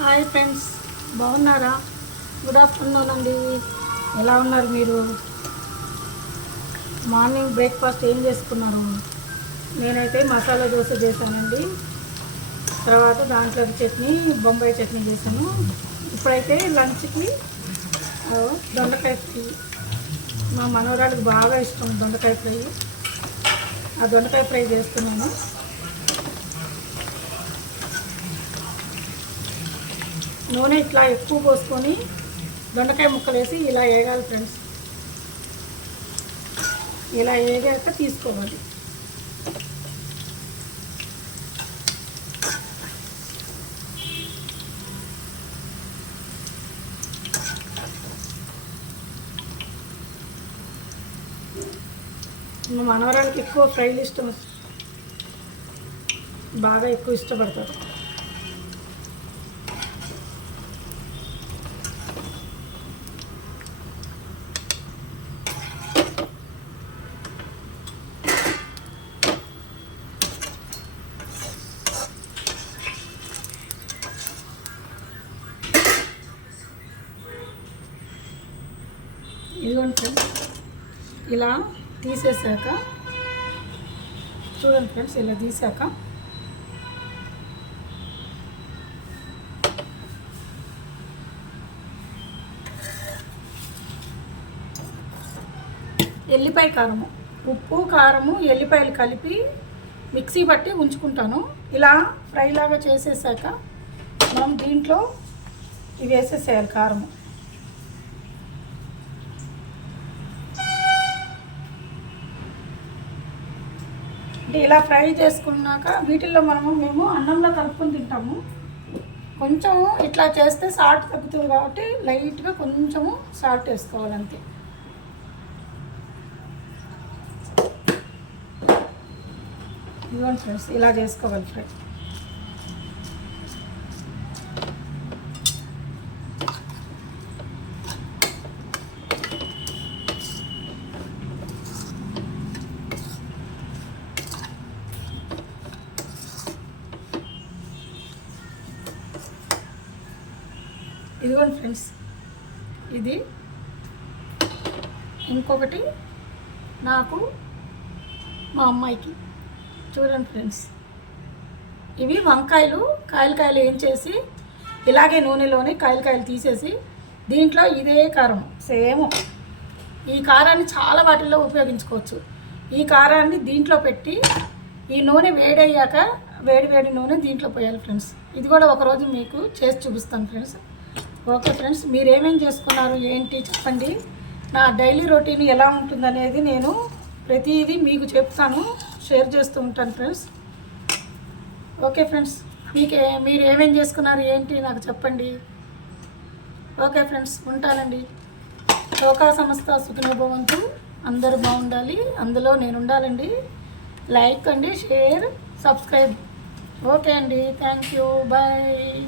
Hi friends బాగున్నారా? Good afternoon అండి. ఎలా ఉన్నారు మీరు? మార్నింగ్ బ్రేక్ఫాస్ట్ ఏం చేసుకున్నారు? నేనైతే మసాలా దోశ చేశానండి. తర్వాత దాంట్లోకి చట్నీ బొంబాయి చట్నీ చేశాను. ఇప్పుడైతే లంచ్కి దొండకాయ ఫ్రై. మా మనవరాలకు బాగా ఇష్టం దొండకాయ ఫ్రై. ఆ దొండకాయ ఫ్రై చేస్తున్నాను. నూనె ఇట్లా ఎక్కువ పోసుకొని దొండకాయ ముక్కలు వేసి ఇలా వేగాలి ఫ్రెండ్స్. ఇలా వేగాక తీసుకోవాలి. మనవరానికి మనవరాలకి ఎక్కువ ఫ్రైలు ఇష్టం బాగా ఎక్కువ ఇష్టపడతారు. ఇదిగోండి ఫ్రెండ్స్. ఇలా తీసేసాక చూడండి ఫ్రెండ్స్ ఇలా తీసాక ఎల్లిపాయ కారము. ఉప్పు కారము ఎల్లిపాయలు కలిపి మిక్సీ పట్టి ఉంచుకుంటాను. ఇలా ఫ్రైలాగా చేసేసాక మనం దీంట్లో ఇవి వేసేసేయాలి కారము. అంటే ఇలా ఫ్రై చేసుకున్నాక వీటిల్లో మనము మేము అన్నంలో కలుపుకొని తింటాము. కొంచెం ఇట్లా చేస్తే సాల్ట్ తగ్గుతుంది కాబట్టి లైట్గా కొంచెము సాల్ట్ వేసుకోవాలి అంతే ఇదిగోండి ఫ్రెండ్స్ ఇలా చేసుకోవాలి ఫ్రెండ్స్ ఇదిగోండి ఫ్రెండ్స్. ఇది ఇంకొకటి నాకు మా అమ్మాయికి. చూడండి ఫ్రెండ్స్. ఇవి వంకాయలు కాయలు కాయలు ఏం చేసి ఇలాగే నూనెలోనే కాయలు కాయలు తీసేసి దీంట్లో ఇదే కారం సేమ్. ఈ కారాన్ని చాలా వాటిల్లో ఉపయోగించుకోవచ్చు. ఈ కారాన్ని దీంట్లో పెట్టి ఈ నూనె వేడయ్యాక వేడి వేడి నూనె దీంట్లో పోయాలి ఫ్రెండ్స్. ఇది కూడా ఒకరోజు మీకు చేసి చూపిస్తాను ఫ్రెండ్స్. ఓకే ఫ్రెండ్స్ మీరు ఏమేం చేసుకున్నారు ఏంటి చెప్పండి. నా డైలీ రొటీన్ ఎలా ఉంటుందనేది నేను ప్రతిదీ మీకు చెప్తాను షేర్ చేస్తూ ఉంటాను ఫ్రెండ్స్. ఓకే ఫ్రెండ్స్ మీకే మీరు ఏమేం చేసుకున్నారు ఏంటి నాకు చెప్పండి. ఓకే ఫ్రెండ్స్ ఉంటానండి. లోకా సంస్థ సుఖనుభవంతు అందరూ బాగుండాలి అందులో నేను ఉండాలండి. లైక్ అండి షేర్ సబ్స్క్రైబ్. ఓకే అండి థ్యాంక్ యూ బాయ్.